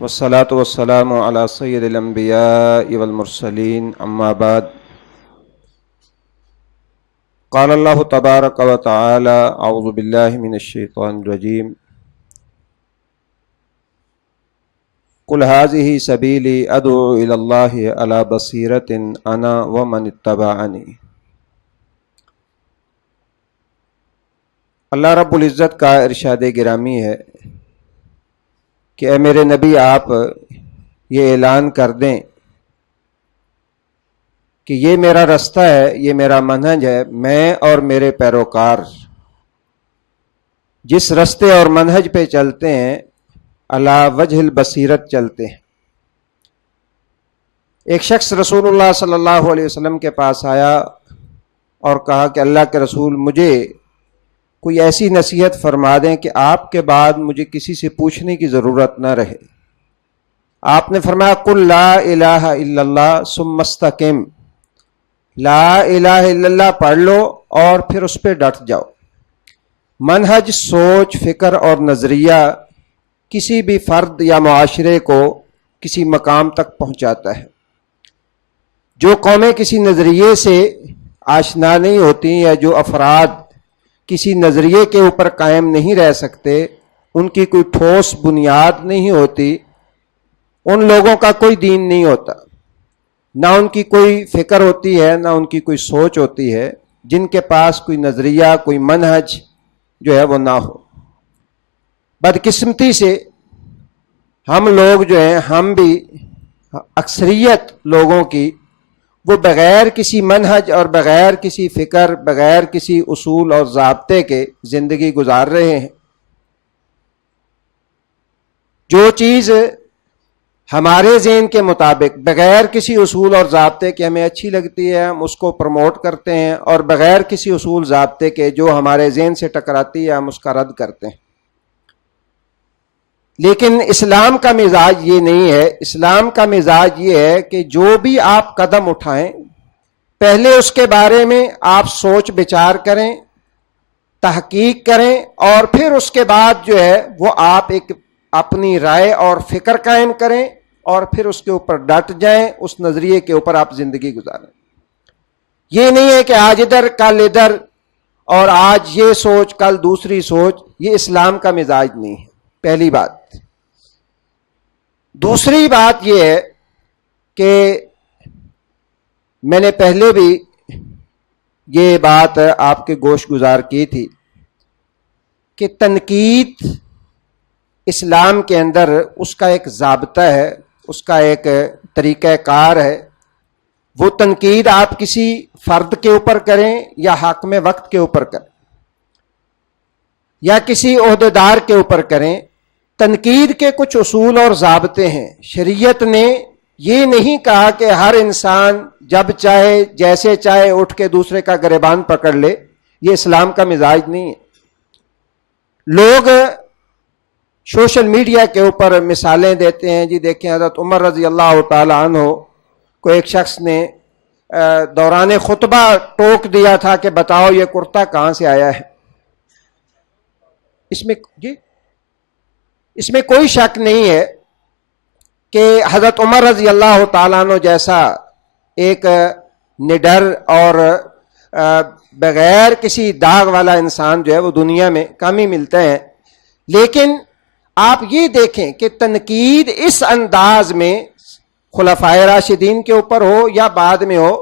والصلاة والسلام على سید الانبیاء والمرسلین اما بعد قال اللہ تبارک و تعالی اعوذ باللہ من الشیطان الرجیم قل هذه سبیلی ادعو الی اللہ علی بصیرۃ انا ومن اتبعنی۔ اللہ رب العزت کا ارشاد گرامی ہے کہ اے میرے نبی آپ یہ اعلان کر دیں کہ یہ میرا رستہ ہے، یہ میرا منہج ہے، میں اور میرے پیروکار جس رستے اور منہج پہ چلتے ہیں علی وجہ البصیرت چلتے ہیں۔ ایک شخص رسول اللہ صلی اللہ علیہ وسلم کے پاس آیا اور کہا کہ اللہ کے رسول مجھے کوئی ایسی نصیحت فرما دیں کہ آپ کے بعد مجھے کسی سے پوچھنے کی ضرورت نہ رہے۔ آپ نے فرمایا قل لا الہ الا اللہ ثم استقم، لا الہ الا اللہ پڑھ لو اور پھر اس پہ ڈٹ جاؤ۔ منہج، سوچ، فکر اور نظریہ کسی بھی فرد یا معاشرے کو کسی مقام تک پہنچاتا ہے۔ جو قومیں کسی نظریے سے آشنا نہیں ہوتی یا جو افراد کسی نظریے کے اوپر قائم نہیں رہ سکتے، ان کی کوئی ٹھوس بنیاد نہیں ہوتی، ان لوگوں کا کوئی دین نہیں ہوتا، نہ ان کی کوئی فکر ہوتی ہے، نہ ان کی کوئی سوچ ہوتی ہے، جن کے پاس کوئی نظریہ، کوئی منہج جو ہے وہ نہ ہو۔ بدقسمتی سے ہم لوگ جو ہیں، ہم بھی اکثریت لوگوں کی وہ بغیر کسی منہج اور بغیر کسی فکر، بغیر کسی اصول اور ضابطے کے زندگی گزار رہے ہیں۔ جو چیز ہمارے ذہن کے مطابق بغیر کسی اصول اور ضابطے کے ہمیں اچھی لگتی ہے، ہم اس کو پروموٹ کرتے ہیں، اور بغیر کسی اصول ضابطے کے جو ہمارے ذہن سے ٹکراتی ہے ہم اس کا رد کرتے ہیں۔ لیکن اسلام کا مزاج یہ نہیں ہے۔ اسلام کا مزاج یہ ہے کہ جو بھی آپ قدم اٹھائیں پہلے اس کے بارے میں آپ سوچ بچار کریں، تحقیق کریں، اور پھر اس کے بعد جو ہے وہ آپ ایک اپنی رائے اور فکر قائم کریں اور پھر اس کے اوپر ڈٹ جائیں، اس نظریے کے اوپر آپ زندگی گزاریں۔ یہ نہیں ہے کہ آج ادھر کل ادھر، اور آج یہ سوچ کل دوسری سوچ، یہ اسلام کا مزاج نہیں ہے، پہلی بات۔ دوسری بات یہ ہے کہ میں نے پہلے بھی یہ بات آپ کے گوش گزار کی تھی کہ تنقید اسلام کے اندر اس کا ایک ضابطہ ہے، اس کا ایک طریقہ کار ہے۔ وہ تنقید آپ کسی فرد کے اوپر کریں یا حاکم وقت کے اوپر کریں یا کسی عہدیدار کے اوپر کریں، تنقید کے کچھ اصول اور ضابطے ہیں۔ شریعت نے یہ نہیں کہا کہ ہر انسان جب چاہے جیسے چاہے اٹھ کے دوسرے کا گریبان پکڑ لے، یہ اسلام کا مزاج نہیں ہے۔ لوگ سوشل میڈیا کے اوپر مثالیں دیتے ہیں، جی دیکھیں حضرت عمر رضی اللہ تعالی عنہ کو ایک شخص نے دوران خطبہ ٹوک دیا تھا کہ بتاؤ یہ کرتا کہاں سے آیا ہے۔ اس میں کوئی شک نہیں ہے کہ حضرت عمر رضی اللہ تعالیٰ عنہ جیسا ایک نڈر اور بغیر کسی داغ والا انسان جو ہے وہ دنیا میں کم ہی ملتے ہیں۔ لیکن آپ یہ دیکھیں کہ تنقید اس انداز میں خلفائے راشدین کے اوپر ہو یا بعد میں ہو،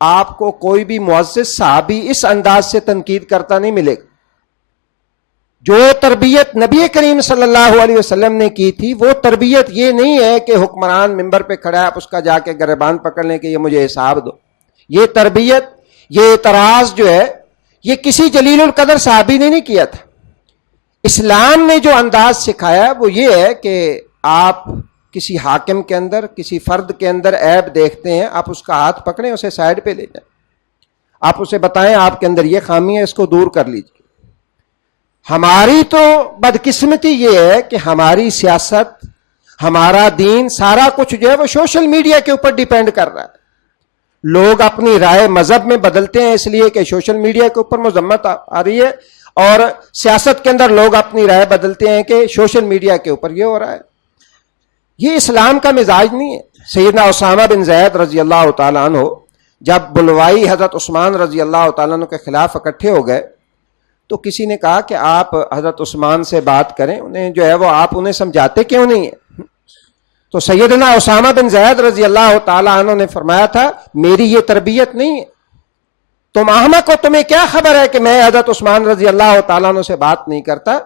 آپ کو کوئی بھی معزز صحابی اس انداز سے تنقید کرتا نہیں ملے گا۔ جو تربیت نبی کریم صلی اللہ علیہ وسلم نے کی تھی، وہ تربیت یہ نہیں ہے کہ حکمران ممبر پہ کھڑا ہے آپ اس کا جا کے گریبان پکڑ لیں کہ یہ مجھے حساب دو۔ یہ تربیت، یہ اعتراض جو ہے، یہ کسی جلیل القدر صحابی نے نہیں کیا تھا۔ اسلام نے جو انداز سکھایا وہ یہ ہے کہ آپ کسی حاکم کے اندر، کسی فرد کے اندر عیب دیکھتے ہیں، آپ اس کا ہاتھ پکڑیں، اسے سائڈ پہ لے جائیں، آپ اسے بتائیں آپ کے اندر یہ خامی ہے، اس کو دور کر لیجیے۔ ہماری تو بدقسمتی یہ ہے کہ ہماری سیاست، ہمارا دین، سارا کچھ جو ہے وہ سوشل میڈیا کے اوپر ڈیپینڈ کر رہا ہے۔ لوگ اپنی رائے مذہب میں بدلتے ہیں اس لیے کہ سوشل میڈیا کے اوپر مذمت آ رہی ہے، اور سیاست کے اندر لوگ اپنی رائے بدلتے ہیں کہ سوشل میڈیا کے اوپر یہ ہو رہا ہے۔ یہ اسلام کا مزاج نہیں ہے. سیدنا اسامہ بن زید رضی اللہ تعالیٰ عنہ جب بلوائی حضرت عثمان رضی اللہ تعالیٰ عنہ کے خلاف اکٹھے ہو گئے تو کسی نے کہا کہ آپ حضرت عثمان سے بات کریں, انہیں جو ہے وہ آپ انہیں سمجھاتے کیوں نہیں ہیں؟ تو سیدنا اسامہ بن زید رضی اللہ تعالیٰ عنہ نے فرمایا تھا میری یہ تربیت نہیں ہے, تم احمق ہو, تمہیں کیا خبر ہے کہ میں حضرت عثمان رضی اللہ تعالیٰ عنہ سے بات نہیں کرتا,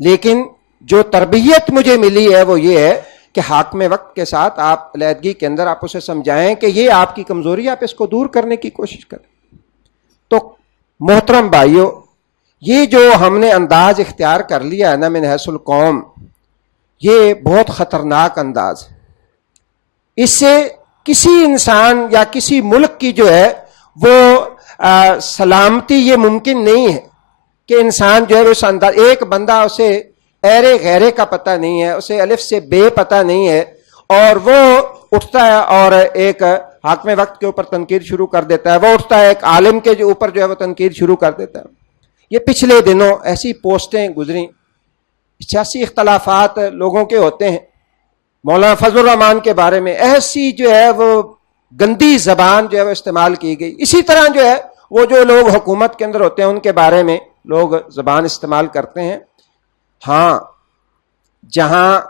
لیکن جو تربیت مجھے ملی ہے وہ یہ ہے کہ حاکم وقت کے ساتھ آپ علیحدگی کے اندر آپ اسے سمجھائیں کہ یہ آپ کی کمزوری ہے, آپ اس کو دور کرنے کی کوشش کریں. تو محترم بھائیو, یہ جو ہم نے انداز اختیار کر لیا ہے نا من حیث القوم, یہ بہت خطرناک انداز ہے. اس سے کسی انسان یا کسی ملک کی جو ہے وہ سلامتی یہ ممکن نہیں ہے کہ انسان جو ہے وہ اس انداز, ایک بندہ اسے ایرے غیرے کا پتہ نہیں ہے, اسے الف سے بے پتہ نہیں ہے, اور وہ اٹھتا ہے اور ایک حاکم وقت کے اوپر تنقید شروع کر دیتا ہے, وہ اٹھتا ہے ایک عالم کے جو اوپر جو ہے وہ تنقید شروع کر دیتا ہے. یہ پچھلے دنوں ایسی پوسٹیں گزریں, سیاسی اختلافات لوگوں کے ہوتے ہیں, مولانا فضل الرحمان کے بارے میں ایسی جو ہے وہ گندی زبان جو ہے وہ استعمال کی گئی. اسی طرح جو ہے وہ جو لوگ حکومت کے اندر ہوتے ہیں ان کے بارے میں لوگ زبان استعمال کرتے ہیں. ہاں, جہاں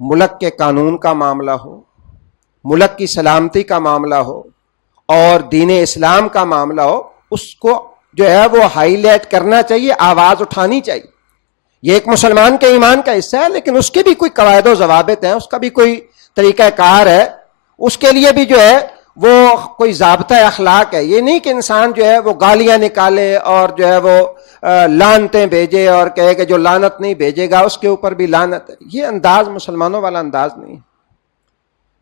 ملک کے قانون کا معاملہ ہو, ملک کی سلامتی کا معاملہ ہو اور دین اسلام کا معاملہ ہو, اس کو جو ہے وہ ہائی لائٹ کرنا چاہیے, آواز اٹھانی چاہیے. یہ ایک مسلمان کے ایمان کا حصہ ہے, لیکن اس کے بھی کوئی قواعد و ضوابط ہیں, اس کا بھی کوئی طریقہ کار ہے, اس کے لیے بھی جو ہے وہ کوئی ضابطہ اخلاق ہے. یہ نہیں کہ انسان جو ہے وہ گالیاں نکالے اور جو ہے وہ لعنتیں بھیجے اور کہے کہ جو لعنت نہیں بھیجے گا اس کے اوپر بھی لعنت ہے. یہ انداز مسلمانوں والا انداز نہیں ہے.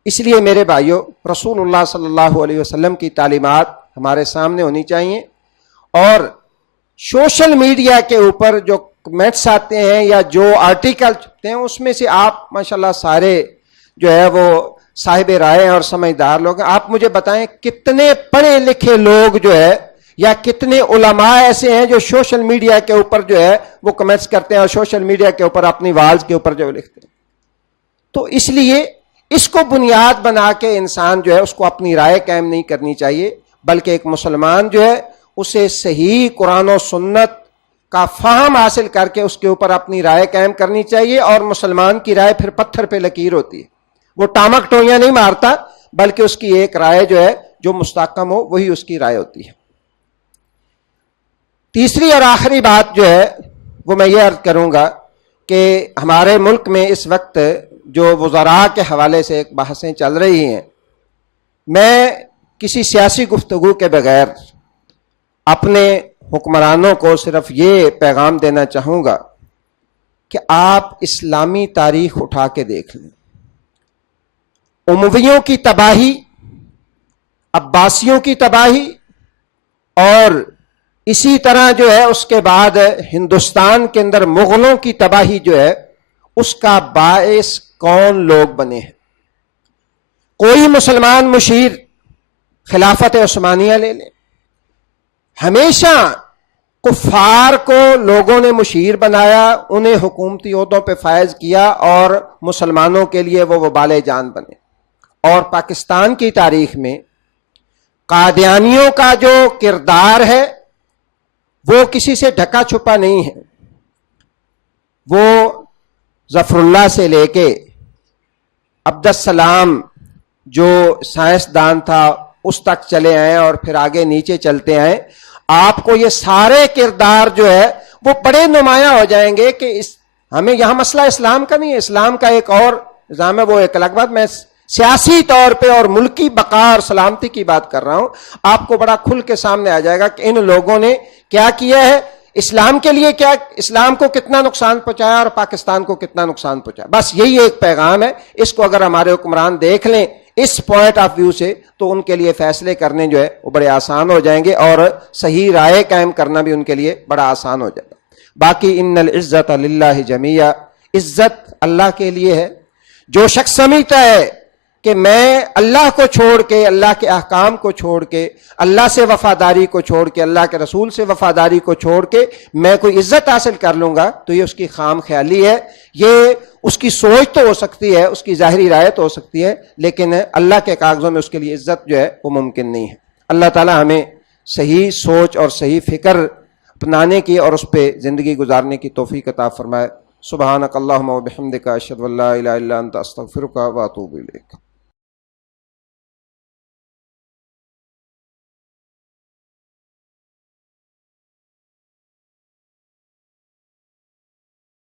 اس لیے میرے بھائیوں, رسول اللہ صلی اللہ علیہ وسلم کی تعلیمات ہمارے سامنے ہونی چاہیے, اور سوشل میڈیا کے اوپر جو کمنٹس آتے ہیں یا جو آرٹیکل چھپتے ہیں اس میں سے آپ ماشاءاللہ سارے جو ہے وہ صاحب رائے اور سمجھدار لوگ ہیں. آپ مجھے بتائیں کتنے پڑھے لکھے لوگ جو ہے یا کتنے علماء ایسے ہیں جو سوشل میڈیا کے اوپر جو ہے وہ کمنٹس کرتے ہیں اور سوشل میڈیا کے اوپر اپنی والز کے اوپر جو لکھتے ہیں. تو اس لیے اس کو بنیاد بنا کے انسان جو ہے اس کو اپنی رائے قائم نہیں کرنی چاہیے, بلکہ ایک مسلمان جو ہے اسے صحیح قرآن و سنت کا فہم حاصل کر کے اس کے اوپر اپنی رائے قائم کرنی چاہیے. اور مسلمان کی رائے پھر پتھر پہ لکیر ہوتی ہے, وہ ٹامک ٹوئیاں نہیں مارتا, بلکہ اس کی ایک رائے جو ہے جو مستحکم ہو وہی اس کی رائے ہوتی ہے. تیسری اور آخری بات جو ہے وہ میں یہ عرض کروں گا کہ ہمارے ملک میں اس وقت جو وزراء کے حوالے سے ایک بحثیں چل رہی ہیں, میں کسی سیاسی گفتگو کے بغیر اپنے حکمرانوں کو صرف یہ پیغام دینا چاہوں گا کہ آپ اسلامی تاریخ اٹھا کے دیکھ لیں. امویوں کی تباہی, عباسیوں کی تباہی, اور اسی طرح جو ہے اس کے بعد ہندوستان کے اندر مغلوں کی تباہی جو ہے اس کا باعث کون لوگ بنے ہیں. کوئی مسلمان مشیر خلافت عثمانیہ لے لیں, ہمیشہ کفار کو لوگوں نے مشیر بنایا, انہیں حکومتی عہدوں پہ فائز کیا اور مسلمانوں کے لیے وہ وبال جان بنے. اور پاکستان کی تاریخ میں قادیانیوں کا جو کردار ہے وہ کسی سے ڈھکا چھپا نہیں ہے. وہ ظفر اللہ سے لے کے عبد السلام جو سائنسدان تھا اس تک چلے آئے اور پھر آگے نیچے چلتے آئے. آپ کو یہ سارے کردار جو ہے وہ بڑے نمایاں ہو جائیں گے کہ ہمیں یہاں مسئلہ اسلام کا نہیں ہے, اسلام کا ایک اور نظام ہے, وہ ایک الگ بات. میں سیاسی طور پہ اور ملکی بقا اور سلامتی کی بات کر رہا ہوں. آپ کو بڑا کھل کے سامنے آ جائے گا کہ ان لوگوں نے کیا کیا ہے, اسلام کے لیے کیا, اسلام کو کتنا نقصان پہنچایا اور پاکستان کو کتنا نقصان پہنچایا. بس یہی ایک پیغام ہے. اس کو اگر ہمارے حکمران دیکھ لیں اس پوائنٹ آف ویو سے تو ان کے لیے فیصلے کرنے جو ہے وہ بڑے آسان ہو جائیں گے, اور صحیح رائے قائم کرنا بھی ان کے لیے بڑا آسان ہو جائے گا. باقی ان العزت للہ جمیعا, عزت اللہ کے لیے ہے. جو شخص سمجھتا ہے کہ میں اللہ کو چھوڑ کے, اللہ کے احکام کو چھوڑ کے, اللہ سے وفاداری کو چھوڑ کے, اللہ کے رسول سے وفاداری کو چھوڑ کے میں کوئی عزت حاصل کر لوں گا, تو یہ اس کی خام خیالی ہے. یہ اس کی سوچ تو ہو سکتی ہے، اس کی ظاہری رائے تو ہو سکتی ہے، لیکن اللہ کے کاغذوں میں اس کے لیے عزت جو ہے وہ ممکن نہیں ہے۔ اللہ تعالی ہمیں صحیح سوچ اور صحیح فکر اپنانے کی اور اس پہ زندگی گزارنے کی توفیق عطا فرمائے۔ سبحانک اللہم و بحمدک، اشہد ان لا الہ الا انت، استغفرک و اتوب الیک۔